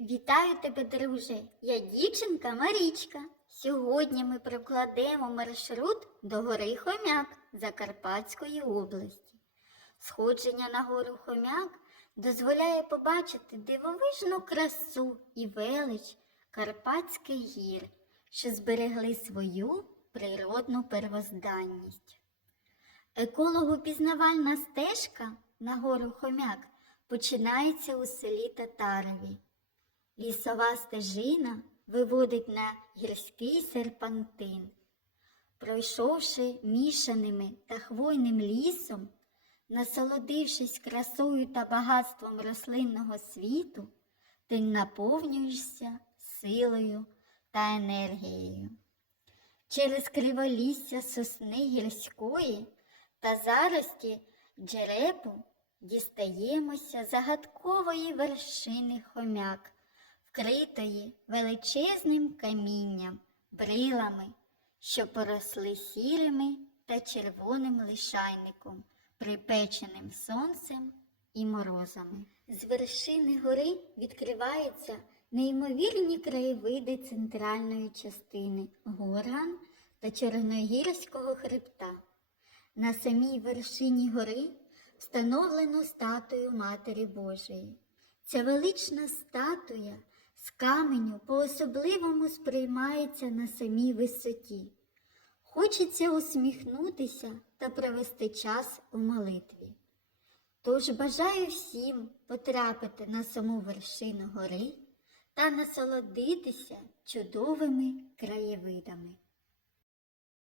Вітаю тебе, друже! Я дівчинка Марічка. Сьогодні ми прокладемо маршрут до гори Хомяк Закарпатської області. Сходження на гору Хомяк дозволяє побачити дивовижну красу і велич Карпатських гір, що зберегли свою природну первозданність. Еколого-пізнавальна стежка на гору Хомяк починається у селі Татарові. Лісова стежина виводить на гірський серпантин. Пройшовши мішаними та хвойним лісом, насолодившись красою та багатством рослинного світу, ти наповнюєшся силою та енергією. Через криволісся сосни гірської та зарості джерепу дістаємося загадкової вершини хомяк, вкритої величезним камінням, брилами, що поросли сірими та червоним лишайником, припеченим сонцем і морозами. З вершини гори відкриваються неймовірні краєвиди центральної частини Горган та Чорногірського хребта. На самій вершині гори встановлено статую Матері Божої. Ця велична статуя з каменю по-особливому сприймається на самій висоті. Хочеться усміхнутися та провести час у молитві. Тож бажаю всім потрапити на саму вершину гори та насолодитися чудовими краєвидами.